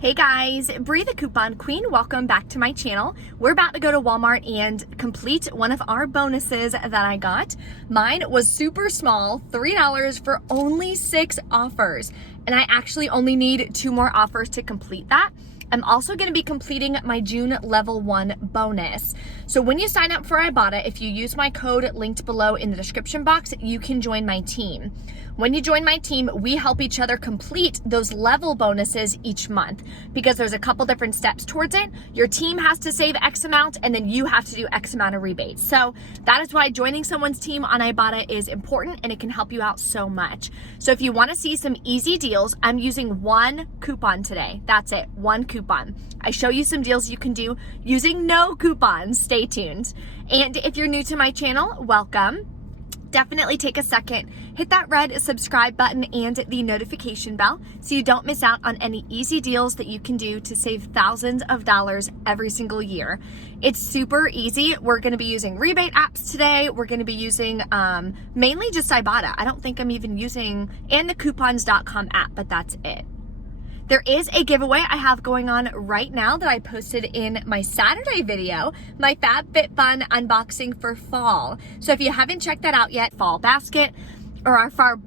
Hey guys, Bree the Coupon Queen, welcome back to my channel. We're about to go to Walmart and complete one of our bonuses that I got. Mine was super small, $3 for only 6 offers. And I actually only need 2 more offers to complete that. I'm also going to be completing my June level 1 bonus. So when you sign up for Ibotta, if you use my code linked below in the description box, you can join my team. When you join my team, we help each other complete those level bonuses each month because there's a couple different steps towards it. Your team has to save X amount and then you have to do X amount of rebates. So that is why joining someone's team on Ibotta is important and it can help you out so much. So if you want to see some easy deals, I'm using 1 coupon today. That's it, 1 coupon. I show you some deals you can do using no coupons. Stay tuned. And if you're new to my channel, welcome. Definitely take a second, hit that red subscribe button and the notification bell so you don't miss out on any easy deals that you can do to save thousands of dollars every single year. It's super easy. We're going to be using rebate apps today. We're going to be using mainly just Ibotta. I don't think I'm even using, and the coupons.com app, but that's it. There is a giveaway I have going on right now that I posted in my Saturday video, my FabFitFun unboxing for fall. So if you haven't checked that out yet, fall basket or our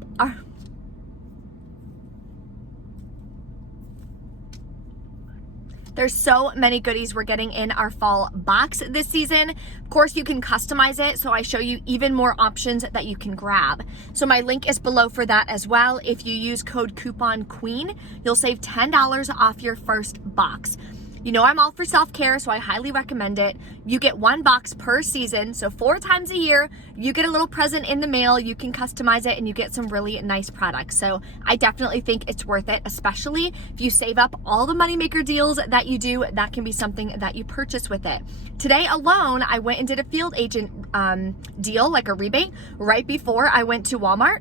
there's so many goodies we're getting in our fall box this season. Of course, you can customize it, so I show you even more options that you can grab. So my link is below for that as well. If you use code Coupon Queen, you'll save $10 off your first box. You know I'm all for self-care, so I highly recommend it. You get 1 box per season, so 4 times a year, you get a little present in the mail, you can customize it, and you get some really nice products. So I definitely think it's worth it, especially if you save up all the moneymaker deals that you do, that can be something that you purchase with it. Today alone, I went and did a field agent deal, like a rebate, right before I went to Walmart.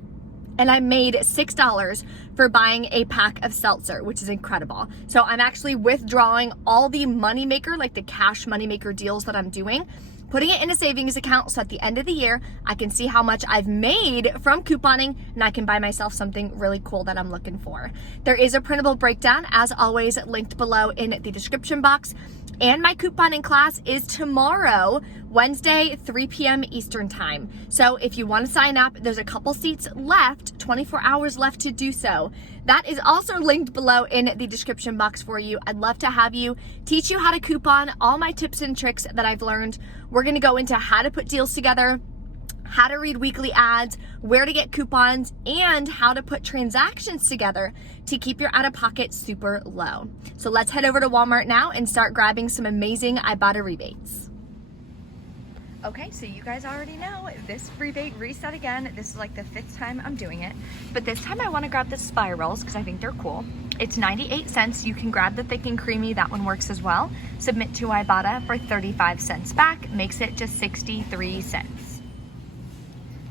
And I made $6 for buying a pack of seltzer, which is incredible. So I'm actually withdrawing all the moneymaker, like the cash moneymaker deals that I'm doing, putting it in a savings account so at the end of the year, I can see how much I've made from couponing and I can buy myself something really cool that I'm looking for. There is a printable breakdown, as always, linked below in the description box. And my couponing class is tomorrow, Wednesday, 3 p.m. Eastern time. So if you want to sign up, there's a couple seats left, 24 hours left to do so. That is also linked below in the description box for you. I'd love to have you, teach you how to coupon, all my tips and tricks that I've learned. We're going to go into how to put deals together, how to read weekly ads, where to get coupons, and how to put transactions together to keep your out-of-pocket super low. So let's head over to Walmart now and start grabbing some amazing Ibotta rebates. Okay, so you guys already know this rebate reset again. This is like the 5th time I'm doing it, but this time I want to grab the spirals because I think they're cool. It's 98 cents. You can grab the thick and creamy. That one works as well. Submit to Ibotta for 35 cents back. Makes it just 63 cents.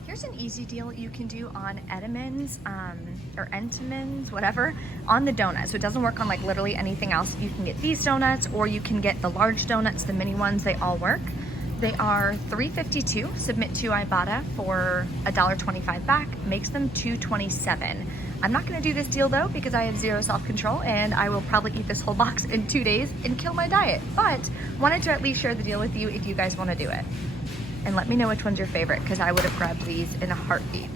Here's an easy deal you can do on Edamons or Entenmann's, whatever, on the donuts. So it doesn't work on like literally anything else. You can get these donuts or you can get the large donuts, the mini ones, they all work. They are $3.52. Submit to Ibotta for $1.25 back. Makes them $2.27. I'm not gonna do this deal though because I have 0 self-control and I will probably eat this whole box in 2 days and kill my diet. But wanted to at least share the deal with you if you guys wanna do it. And let me know which one's your favorite because I would have grabbed these in a heartbeat.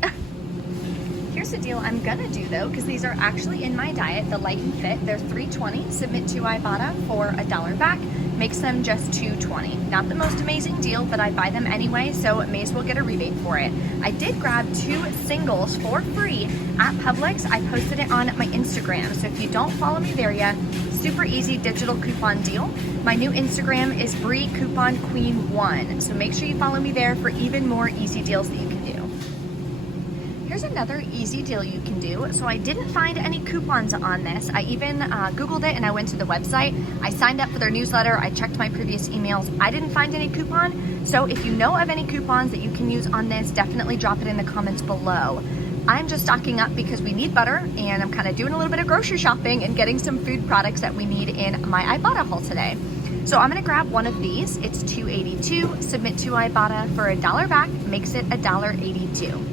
Here's a deal I'm gonna do though, because these are actually in my diet, the Light and Fit. They're $3.20. Submit to Ibotta for $1 back. Makes them just $2.20. Not the most amazing deal, but I buy them anyway, so it may as well get a rebate for it. I did grab 2 singles for free at Publix. I posted it on my Instagram, so if you don't follow me there yet, super easy digital coupon deal. My new Instagram is Bree Coupon Queen 1, so make sure you follow me there for even more easy deals that you can do. Here's another easy deal you can do. So I didn't find any coupons on this. I even Googled it and I went to the website. I signed up for their newsletter. I checked my previous emails. I didn't find any coupon. So if you know of any coupons that you can use on this, definitely drop it in the comments below. I'm just stocking up because we need butter and I'm kind of doing a little bit of grocery shopping and getting some food products that we need in my Ibotta haul today. So I'm gonna grab one of these. It's $2.82. Submit to Ibotta for $1 back. Makes it $1.82.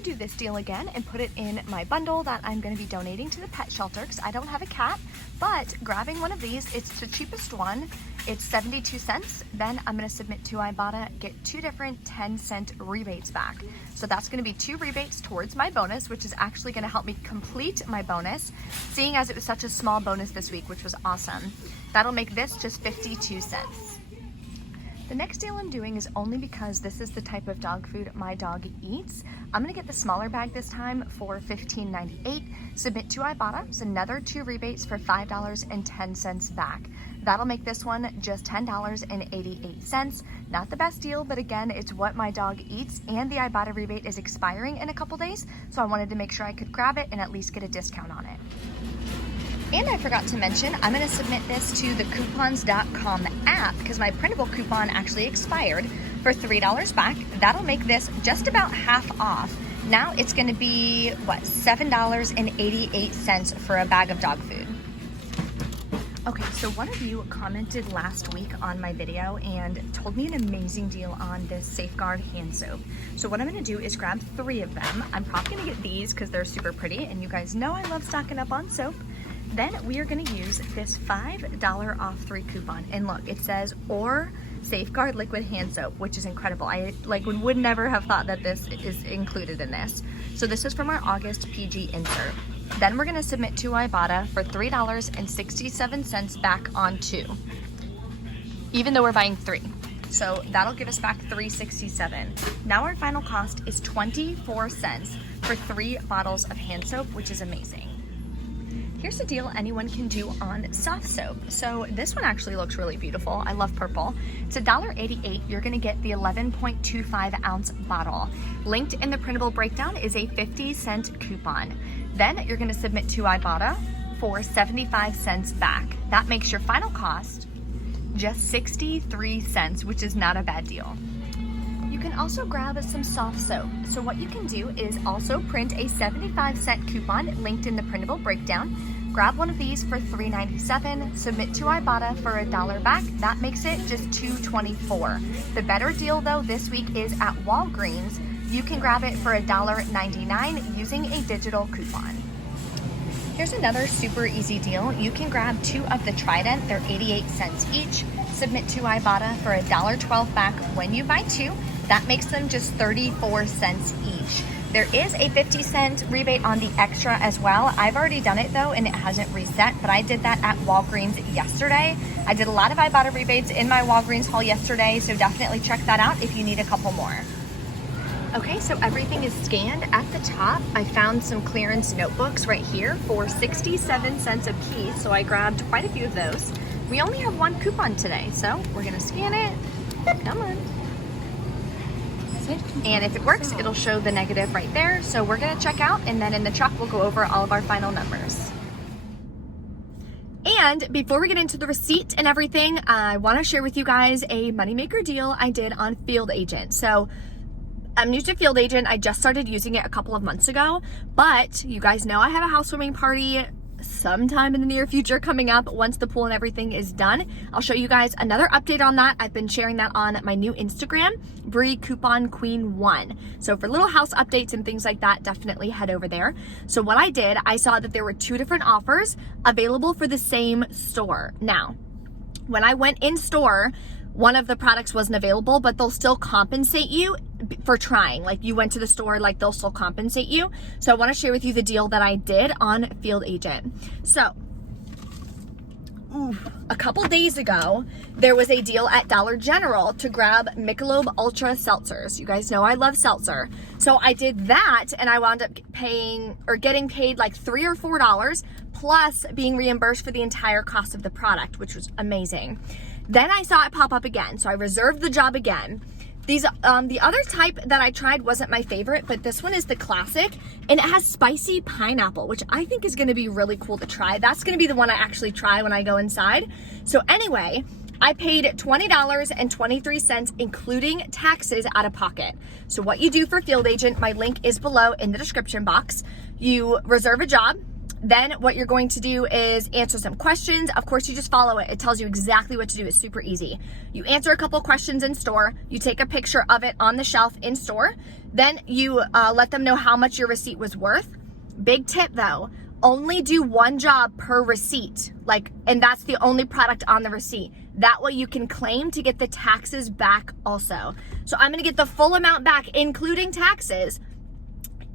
gonna do this deal again and put it in my bundle that I'm gonna be donating to the pet shelter because I don't have a cat, but grabbing one of these, it's the cheapest one. It's 72 cents. Then I'm gonna submit to Ibotta, get 2 different 10-cent rebates back. So that's gonna be 2 rebates towards my bonus, which is actually gonna help me complete my bonus, seeing as it was such a small bonus this week, which was awesome. That'll make this just 52 cents. The next deal I'm doing is only because this is the type of dog food my dog eats. I'm gonna get the smaller bag this time for $15.98. Submit to Ibotta, it's another 2 rebates for $5.10 back. That'll make this one just $10.88. Not the best deal, but again, it's what my dog eats, and the Ibotta rebate is expiring in a couple days, so I wanted to make sure I could grab it and at least get a discount on it. And I forgot to mention, I'm gonna submit this to the coupons.com app because my printable coupon actually expired for $3 back. That'll make this just about half off. Now it's gonna be, what, $7.88 for a bag of dog food. Okay, so one of you commented last week on my video and told me an amazing deal on this Safeguard hand soap. So what I'm gonna do is grab 3 of them. I'm probably gonna get these because they're super pretty, and you guys know I love stocking up on soap. Then we are gonna use this $5 off 3 coupon. And look, it says, or Safeguard liquid hand soap, which is incredible. I would never have thought that this is included in this. So this is from our August PG insert. Then we're gonna submit to Ibotta for $3.67 back on 2, even though we're buying 3. So that'll give us back $3.67. Now our final cost is 24 cents for 3 bottles of hand soap, which is amazing. Here's a deal anyone can do on soft soap. So this one actually looks really beautiful. I love purple. It's $1.88. You're gonna get the 11.25 ounce bottle. Linked in the printable breakdown is a 50-cent coupon. Then you're gonna submit to Ibotta for 75 cents back. That makes your final cost just 63 cents, which is not a bad deal. You can also grab some soft soap. So what you can do is also print a 75-cent coupon linked in the printable breakdown. Grab one of these for $3.97, submit to Ibotta for $1 back. That makes it just $2.24. The better deal though this week is at Walgreens. You can grab it for $1.99 using a digital coupon. Here's another super easy deal. You can grab 2 of the Trident. They're 88 cents each. Submit to Ibotta for $1.12 back when you buy 2. That makes them just 34 cents each. There is a 50-cent rebate on the extra as well. I've already done it though, and it hasn't reset, but I did that at Walgreens yesterday. I did a lot of Ibotta rebates in my Walgreens haul yesterday, so definitely check that out if you need a couple more. Okay, so everything is scanned. At the top, I found some clearance notebooks right here for 67 cents a piece, so I grabbed quite a few of those. We only have 1 coupon today, so we're gonna scan it. Come on. And if it works, it'll show the negative right there. So we're gonna check out, and then in the truck, we'll go over all of our final numbers. And before we get into the receipt and everything, I wanna share with you guys a moneymaker deal I did on Field Agent. So I'm new to Field Agent. I just started using it a couple of months ago, but you guys know I have a housewarming party sometime in the near future coming up. Once the pool and everything is done, I'll show you guys another update on that. I've been sharing that on my new Instagram, Bree Coupon Queen 1. So for little house updates and things like that, definitely head over there. So what I did, I saw that there were 2 different offers available for the same store. Now, when I went in store, one of the products wasn't available, but they'll still compensate you for trying. Like you went to the store, like they'll still compensate you. So I want to share with you the deal that I did on Field Agent. So a couple days ago, there was a deal at Dollar General to grab Michelob Ultra seltzers. You guys know I love seltzer. So I did that, and I wound up getting paid like $3 or $4 plus being reimbursed for the entire cost of the product, which was amazing. Then I saw it pop up again, so I reserved the job again. These, the other type that I tried wasn't my favorite, but this one is the classic, and it has spicy pineapple, which I think is gonna be really cool to try. That's gonna be the one I actually try when I go inside. So anyway, I paid $20.23, including taxes out of pocket. So what you do for Field Agent, my link is below in the description box. You reserve a job, Then what you're going to do is answer some questions. Of course, you just follow it. It tells you exactly what to do. It's super easy. You answer a couple questions in store. You take a picture of it on the shelf in store. Then you let them know how much your receipt was worth. Big tip though, only do one job per receipt. And that's the only product on the receipt. That way you can claim to get the taxes back also. So I'm gonna get the full amount back, including taxes.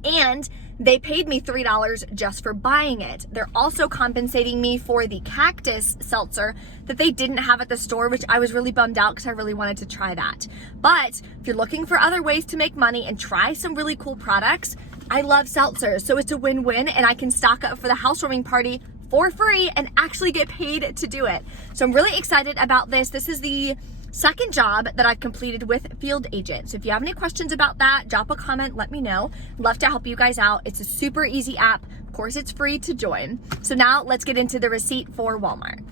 And they paid me $3 just for buying it. They're also compensating me for the cactus seltzer that they didn't have at the store, which I was really bummed out because I really wanted to try that. But if you're looking for other ways to make money and try some really cool products, I love seltzers, so it's a win-win, and I can stock up for the housewarming party for free and actually get paid to do it. So I'm really excited about this. This is the second job that I've completed with Field Agent. So if you have any questions about that, drop a comment, let me know. Love to help you guys out. It's a super easy app. Of course, it's free to join. So now let's get into the receipt for Walmart.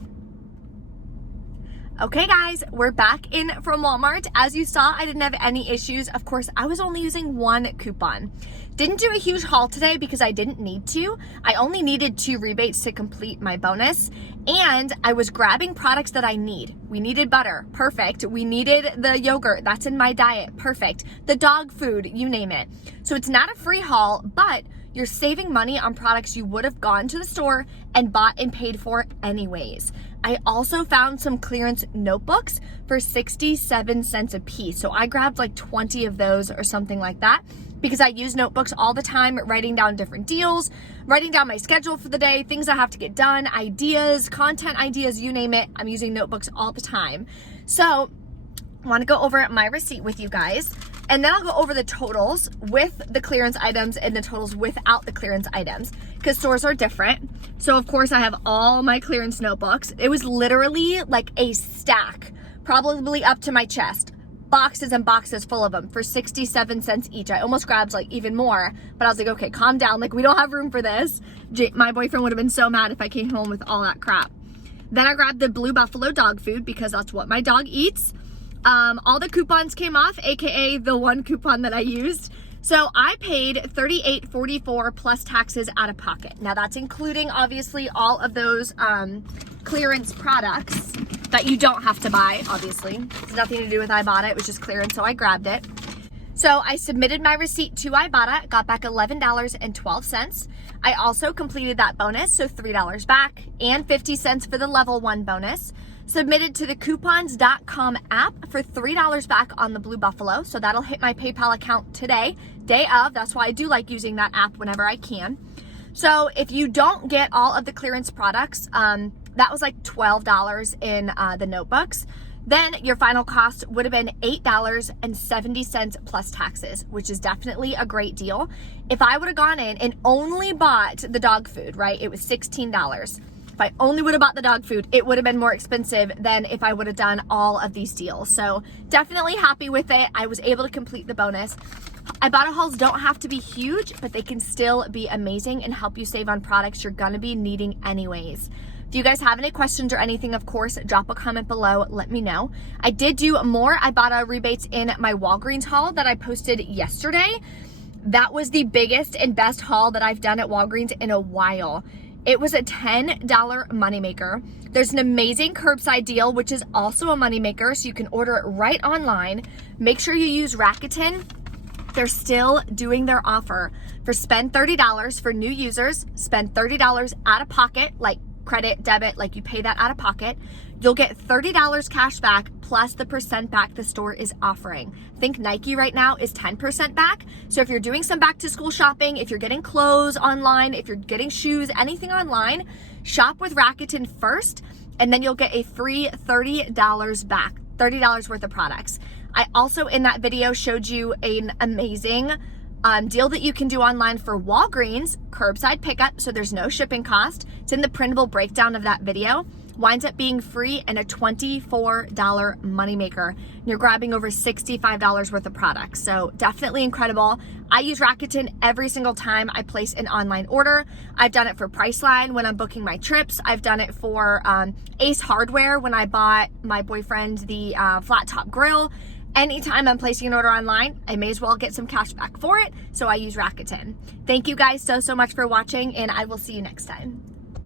Okay guys, we're back in from Walmart. As you saw, I didn't have any issues. Of course, I was only using one coupon. Didn't do a huge haul today because I didn't need to. I only needed 2 rebates to complete my bonus, and I was grabbing products that I need. We needed butter, perfect. We needed the yogurt, that's in my diet, perfect. The dog food, you name it. So it's not a free haul, but you're saving money on products you would have gone to the store and bought and paid for anyways. I also found some clearance notebooks for 67 cents a piece. So I grabbed like 20 of those or something like that because I use notebooks all the time, writing down different deals, writing down my schedule for the day, things I have to get done, ideas, content ideas, you name it. I'm using notebooks all the time. So I want to go over my receipt with you guys. And then I'll go over the totals with the clearance items and the totals without the clearance items because stores are different. So of course I have all my clearance notebooks. It was literally like a stack, probably up to my chest. Boxes and boxes full of them for 67 cents each. I almost grabbed like even more, but I was like, okay, calm down. Like we don't have room for this. My boyfriend would have been so mad if I came home with all that crap. Then I grabbed the Blue Buffalo dog food because that's what my dog eats. All the coupons came off, AKA the one coupon that I used. So I paid $38.44 plus taxes out of pocket. Now that's including obviously all of those clearance products that you don't have to buy, obviously. It's nothing to do with Ibotta, it was just clearance, so I grabbed it. So I submitted my receipt to Ibotta, got back $11.12. I also completed that bonus, so $3 back and 50 cents for the level 1 bonus. Submitted to the coupons.com app for $3 back on the Blue Buffalo. So that'll hit my PayPal account today, day of. That's why I do like using that app whenever I can. So if you don't get all of the clearance products, that was like $12 in the notebooks. Then your final cost would have been $8.70 plus taxes, which is definitely a great deal. If I would have gone in and only bought the dog food, right, it was $16. If I only would have bought the dog food, it would have been more expensive than if I would have done all of these deals. So definitely happy with it. I was able to complete the bonus. Ibotta hauls don't have to be huge, but they can still be amazing and help you save on products you're gonna be needing anyways. If you guys have any questions or anything, of course, drop a comment below, let me know. I did do more Ibotta rebates in my Walgreens haul that I posted yesterday. That was the biggest and best haul that I've done at Walgreens in a while. It was a $10 moneymaker. There's an amazing curbside deal, which is also a moneymaker, so you can order it right online. Make sure you use Rakuten. They're still doing their offer for spend $30 for new users, spend $30 out of pocket, like credit, debit, like you pay that out of pocket. You'll get $30 cash back plus the percent back the store is offering. I think Nike right now is 10% back. So if you're doing some back to school shopping, if you're getting clothes online, if you're getting shoes, anything online, shop with Rakuten first, and then you'll get a free $30 back, $30 worth of products. I also in that video showed you an amazing deal that you can do online for Walgreens, curbside pickup, so there's no shipping cost. It's in the printable breakdown of that video. Winds up being free and a $24 moneymaker. You're grabbing over $65 worth of products. So definitely incredible. I use Rakuten every single time I place an online order. I've done it for Priceline when I'm booking my trips. I've done it for Ace Hardware when I bought my boyfriend the flat top grill. anytime I'm placing an order online, I may as well get some cash back for it, so I use Rakuten. Thank you guys so much for watching, and I will see you next time.